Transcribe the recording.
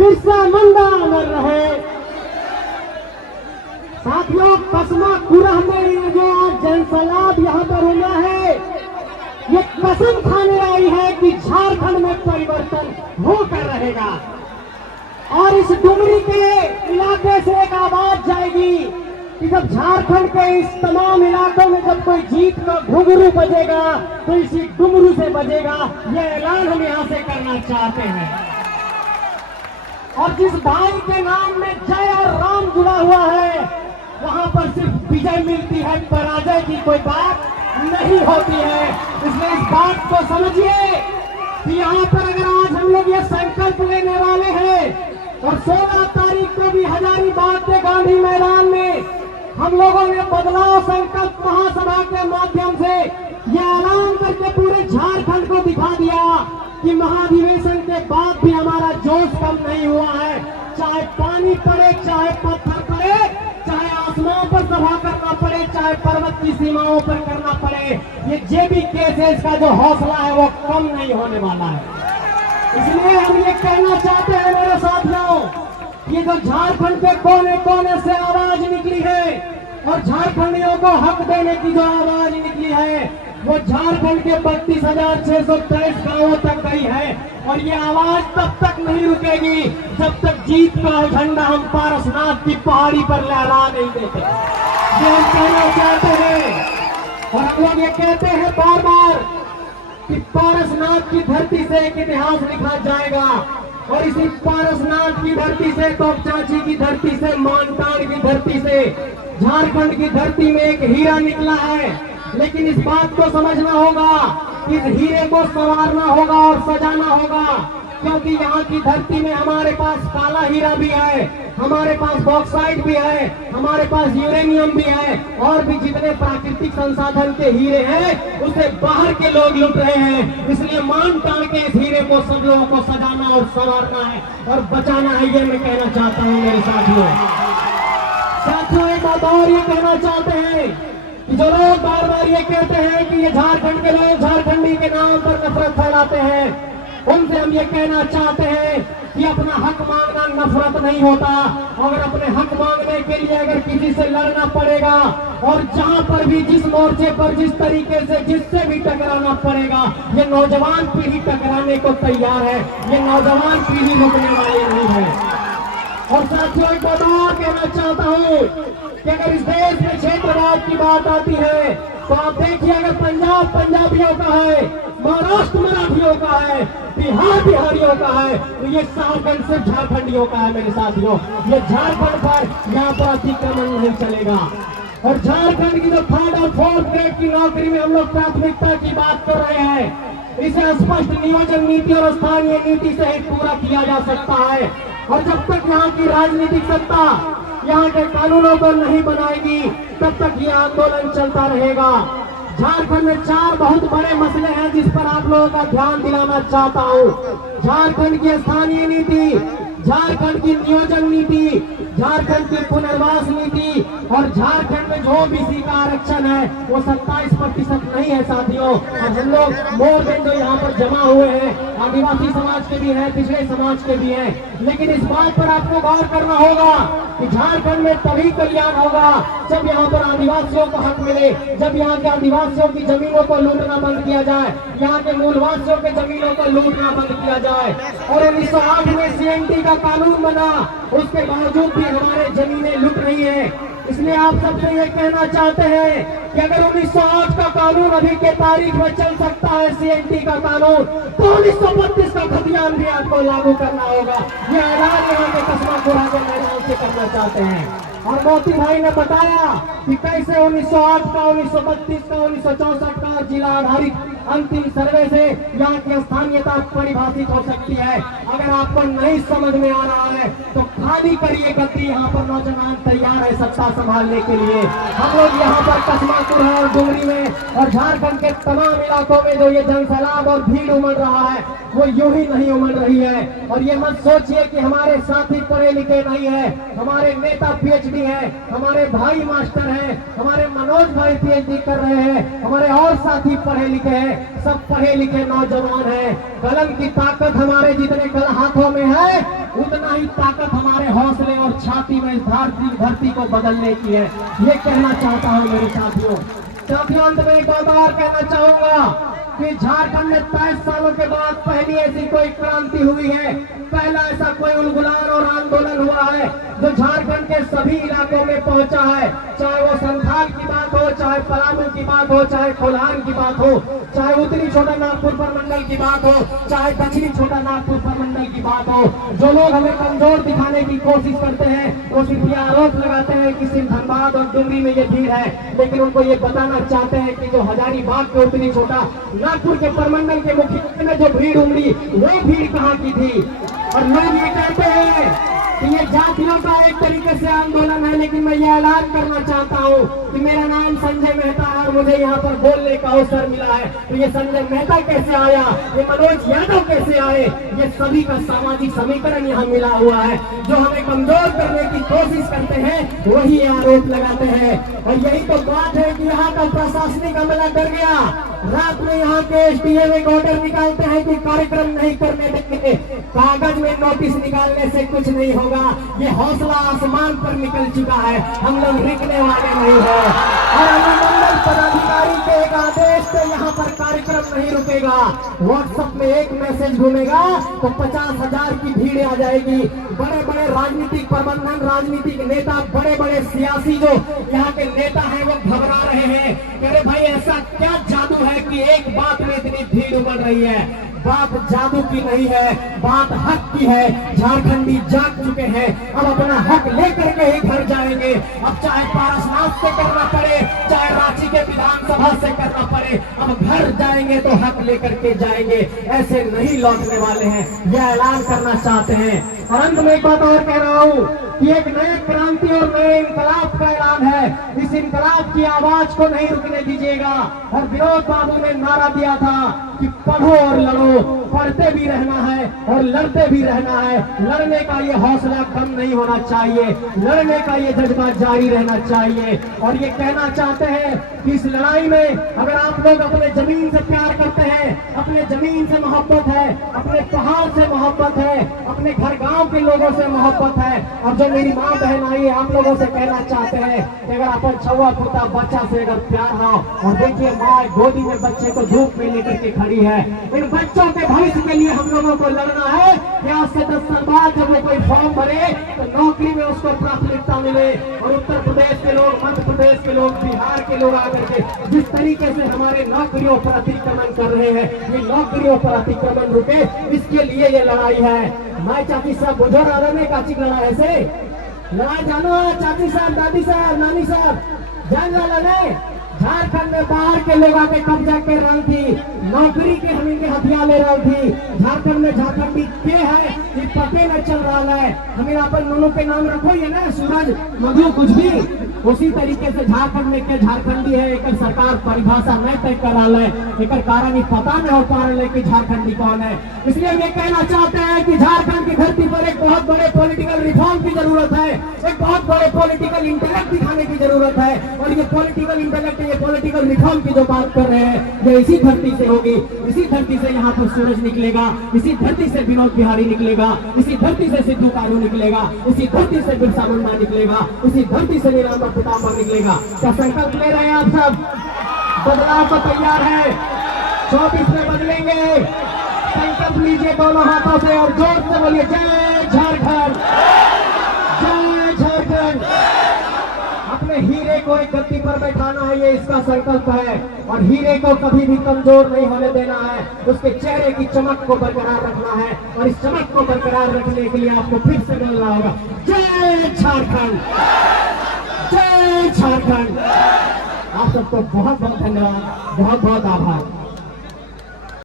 बिरसा मुंडा अमर रहे। साथियों, कसमा कुरह में जो आज जनसैलाब यहाँ पर हुआ है, ये कसम खाने आई है कि झारखंड में परिवर्तन होकर रहेगा। और इस डुमरी के इलाके से एक आवाज जाएगी कि जब झारखंड के इस तमाम इलाकों में जब कोई जीत का घुंघरू बजेगा तो इसी डुमरू से बजेगा। यह ऐलान हम यहाँ से करना चाहते हैं। और जिस भाई के नाम में जय और राम जुड़ा हुआ है, वहां पर सिर्फ विजय मिलती है, पराजय की कोई बात नहीं होती है। इसलिए इस बात को समझिए कि यहाँ पर अगर आज हम लोग ये संकल्प लेने वाले हैं और 16 तारीख को भी हजारीबाग के गांधी मैदान में हम लोगों ने बदलाव संकल्प महासभा के माध्यम से ये ऐलान करके पूरे झारखंड को दिखा दिया कि महाधिवेशन के बाद भी हमारा जोश कम नहीं हुआ है। चाहे पानी पड़े, चाहे पत्थर पड़े, चाहे आसमान पर सभा करना पड़े, चाहे पर्वत की सीमाओं पर करना पड़े, ये जेबी केसेस का जो हौसला है वो कम नहीं होने वाला है। इसलिए हम ये कहना चाहते हैं मेरे साथियों, ये जो झारखंड के कोने कोने से आवाज निकली है और झारखंडियों को हक देने की जो आवाज निकली है, वो झारखंड के 32,623 गांवों तक गई है। और ये आवाज तब तक नहीं रुकेगी जब तक जीत का झंडा हम पारसनाथ की पहाड़ी पर लहरा नहीं देते। ये हम कहना चाहते हैं। और हम लोग ये कहते हैं बार बार कि पारसनाथ की धरती से एक इतिहास लिखा जाएगा। और इसी पारसनाथ की धरती से, तोपचाची की धरती से, मानताड़ की धरती से झारखंड की धरती में एक हीरा निकला है। लेकिन इस बात को समझना होगा, इस हीरे को संवारना होगा और सजाना होगा, क्योंकि यहाँ की धरती में हमारे पास काला हीरा भी है, हमारे पास बॉक्साइट भी है, हमारे पास यूरेनियम भी है, और भी जितने प्राकृतिक संसाधन के हीरे हैं उसे बाहर के लोग लूट रहे हैं। इसलिए मान तान के इस हीरे को सब लोगों को सजाना और संवारना है और बचाना है, ये मैं कहना चाहता हूँ मेरे साथियों। साथियों, एक बात और ये कहना चाहते हैं कि जो लोग बार बार ये कहते हैं कि ये झारखंड के लोग झारखंडी के नाम पर नफरत फैलाते हैं, उनसे हम ये कहना चाहते हैं कि अपना हक मांगना नफरत नहीं होता। अगर अपने हक मांगने के लिए अगर किसी से लड़ना पड़ेगा और जहां पर भी, जिस मोर्चे पर, जिस तरीके से, जिससे भी टकराना पड़ेगा, ये नौजवान पीढ़ी टकराने को तैयार है। ये नौजवान पीढ़ी रुकने वाली नहीं है। और साथियों, एक बात और कहना चाहता हूँ कि अगर इस देश में क्षेत्रवाद की बात आती है तो आप देखिए, अगर पंजाब पंजाबियों का है, महाराष्ट्र मराठियों का है, बिहार बिहारियों का है, तो ये झारखंड सिर्फ झारखंडियों का है मेरे साथियों। ये झारखंड पर यहाँ पर अतिक्रमण नहीं चलेगा। और झारखंड की जो 3rd और 4th ग्रेड की नौकरी में हम लोग प्राथमिकता की बात कर रहे हैं, इसे स्पष्ट नियोजन नीति और स्थानीय नीति से ही पूरा किया जा सकता है। और जब तक यहाँ की राजनीतिक सत्ता यहाँ के कानूनों को नहीं बनाएगी, तब तक ये आंदोलन चलता रहेगा। झारखंड में 4 बहुत बड़े मसले हैं जिस पर आप लोगों का ध्यान दिलाना चाहता हूँ। झारखंड की स्थानीय नीति, झारखंड की नियोजन नीति, झारखंड की पुनर्वास नीति और झारखंड में जो ओबीसी का आरक्षण है वो 27% नहीं है साथियों। और हम लोग मोर देन जो यहाँ पर जमा हुए हैं, आदिवासी समाज के भी हैं, पिछड़े समाज के भी हैं, लेकिन इस बात पर आपको गौर करना होगा कि झारखंड में तभी कल्याण होगा जब यहाँ पर आदिवासियों को हक मिले, जब यहाँ के आदिवासियों की जमीनों को लूटना बंद किया जाए, यहाँ के मूलवासियों के जमीनों को लूटना बंद किया जाए। और 1908 में सीएनटी का कानून बना, उसके बावजूद भी हमारे जमीनें लुट रही है। इसलिए आप सबसे ये कहना चाहते हैं कि अगर 1908 का कानून अभी के तारीख में चल सकता है, सीएनटी का कानून, तो 1932 का खतियान भी आपको लागू करना होगा। ये ऐलान यहाँ के कसमा कुरह के मैदान से करना चाहते हैं। और मोती भाई ने बताया कि कैसे 1908 का, 1932 का, 1964 का जिला आधारित अंतिम सर्वे से यहाँ की स्थानीयता परिभाषित हो सकती है। अगर आपको नहीं समझ में आ रहा है तो खाली करिए गद्दी, यहाँ पर नौजवान तैयार है सत्ता संभालने के लिए। हम लोग यहाँ पर कसमा कुरह और डुमरी में और झारखंड के तमाम इलाकों में जो ये जनसैलाब और भीड़ उमड़ रहा है वो यूं ही नहीं उमड़ रही है। और ये मत सोचिए कि हमारे साथी पढ़े लिखे नहीं है, हमारे नेता पीएचडी है, हमारे भाई मास्टर हैं, हमारे मनोज भाई पीएचडी कर रहे हैं, हमारे और साथी पढ़े लिखे हैं। हैं, सब पढ़े लिखे नौजवान हैं। कलम की ताकत हमारे जितने कल हाथों में है, उतना ही ताकत हमारे हौसले और छाती में इस धरती को बदलने की है। ये कहना चाहता हूँ मेरे साथियों। साथियों, अंत में एक बात और कहना चाहूंगा कि झारखंड में 23 सालों के बाद पहली ऐसी कोई क्रांति हुई है, पहला ऐसा कोई उलगुलान और आंदोलन हुआ है जो झारखंड के सभी इलाकों में पहुंचा है। चाहे वो संथाल की बात हो, चाहे पलामू की बात हो, चाहे कोल्हान की बात हो, चाहे उत्तरी छोटा नागपुर प्रमंडल की बात हो, चाहे दक्षिणी छोटा नागपुर प्रमंडल की बात हो। जो लोग हमें कमजोर दिखाने की कोशिश करते हैं, वो सिर्फ ये आरोप लगाते हैं कि सिर्फ धनबाद और डुमरी में ये भीड़ है, लेकिन उनको ये बताना चाहते हैं कि जो हजारीबाग के उत्तरी छोटा नागपुर के प्रमंडल के मुख्यालय में जो भीड़ उमड़ी, वो भीड़ कहाँ की थी। और लोग ये कहते हैं कि ये जातियों का एक तरीके से आंदोलन है, लेकिन मैं ये ऐलान करना चाहता हूँ कि मेरा नाम संजय मेहता है और मुझे यहाँ पर बोलने का अवसर मिला है। तो ये संजय मेहता कैसे आया, ये मनोज यादव कैसे आए, ये सभी का सामाजिक समीकरण यहाँ मिला हुआ है। जो हमें कमजोर करने की कोशिश करते हैं वही आरोप लगाते हैं। और यही तो बात है कि यहाँ का प्रशासनिक अमला डर गया। रात में यहाँ के एसडीएम एक ऑर्डर निकालते हैं कि कार्यक्रम नहीं करने देंगे। कागज में नोटिस निकालने से कुछ नहीं होगा। ये हौसला आसमान पर निकल चुका है, हम लोग रुकने वाले नहीं है। और अनुमंडल पदाधिकारी के एक आदेश से यहाँ पर कार्यक्रम नहीं रुकेगा। व्हाट्सएप में एक मैसेज घूमेगा तो 50,000 की भीड़ आ जाएगी। बड़े बड़े राजनीतिक प्रबंधन, राजनीतिक नेता, बड़े बड़े सियासी जो यहाँ के नेता हैं वो घबरा रहे हैं। कह रहे भाई ऐसा क्या जादू है कि एक बात में इतनी भीड़ उमड़ रही है। बात जादू की नहीं है, बात हक की है। झारखंडी जाग चुके हैं, अब अपना हक लेकर के ही घर जाएंगे। अब चाहे पारसनाथ से करना पड़े, चाहे रांची के विधानसभा से करना पड़े, अब घर जाएंगे तो हक लेकर के जाएंगे, ऐसे नहीं लौटने वाले हैं। यह ऐलान करना चाहते हैं। और अंत में एक बात और कह रहा हूँ कि एक नए क्रांति और नए इनकलाब का ऐलान है। इस इनकलाब की आवाज को नहीं रुकने दीजिएगा। और विनोद बाबू ने नारा दिया था कि पढ़ो और लड़ो, पढ़ते भी रहना है और लड़ते भी रहना है। लड़ने का ये हौसला कम नहीं होना चाहिए, लड़ने का ये जज्बा जारी रहना चाहिए। और ये कहना चाहते हैं कि इस लड़ाई में अगर आप लोग अपने जमीन से प्यार करते हैं, अपने जमीन से मोहब्बत है, अपने पहाड़ से मोहब्बत है, अपने घर गांव के लोगों से मोहब्बत है, और जो मेरी माँ बहन आई है आप लोगों से कहना चाहते हैं कि अगर अपन छुआ फूटा बच्चा से अगर प्यार हो, और देखिए माँ गोदी में बच्चे को धूप में लेकर के खड़ी है। इन बच्चों के भविष्य के लिए हम लोगों को लड़ना है कि आज से 10 साल बाद जब वो कोई फॉर्म भरे तो नौकरी में उसको प्राथमिकता मिले। और उत्तर प्रदेश के लोग, मध्य प्रदेश के लोग, बिहार के लोग आकर के जिस तरीके से हमारे नौकरियों पर अतिक्रमण कर रहे हैं, ये नौकरियों पर अतिक्रमण रुके, इसके लिए ये लड़ाई है। मैं चाची साहब बुझो राधा का चिक लड़ा ऐसे लड़ाई जानो, चाची साहब, दादी साहब, नानी साहब जान लड़े। झारखंड में बाहर के लोग आके कब्जा कर रही थी, नौकरी के हम इनके हथियार ले रही थी। झारखंड में झारखंडी के है ये पते न चल रहा है। हमें अपन नोनों के नाम रखो ये ना सूरज मधु कुछ भी, उसी तरीके से झारखंड में के झारखंडी है एक सरकार परिभाषा नहीं तय कर रहा है। एक कारण ही पता नहीं हो पा रहा है कि झारखंडी कौन है। इसलिए ये कहना चाहते हैं कि झारखंड की धरती पर एक बहुत बड़े पॉलिटिकल रिफॉर्म की जरूरत है, एक बहुत बड़े पॉलिटिकल इंटेलेक्ट दिखाने की जरूरत है। और ये पॉलिटिकल इंटेलेक्ट, ये पॉलिटिकल रिफॉर्म की जो बात कर रहे हैं ये इसी धरती से होगी। इसी धरती से यहाँ पर सूरज निकलेगा, इसी धरती से विनोद बिहारी निकलेगा, इसी धरती से सिद्धू कानू निकलेगा, इसी धरती से बिरसा मुंडा निकलेगा, इसी धरती से नीलांबर पितामह निकलेगा। क्या संकल्प ले रहे हैं आप सब? बदलाव को तैयार है, 24 में बदलेंगे। संकल्प लीजिए दोनों हाथों से और जोर से बोलिए जय झारखंड, जय झारखंड। अपने हीरे को एक गद्दी पर बैठाना है, ये इसका संकल्प है। और हीरे को कभी भी कमजोर नहीं होने देना है, उसके चेहरे की चमक को बरकरार रखना है। और इस चमक को बरकरार रखने के लिए आपको फिर से मिलना होगा। जय झारखंड, जय झारखंड। आप सबको बहुत बहुत धन्यवाद, बहुत बहुत आभार।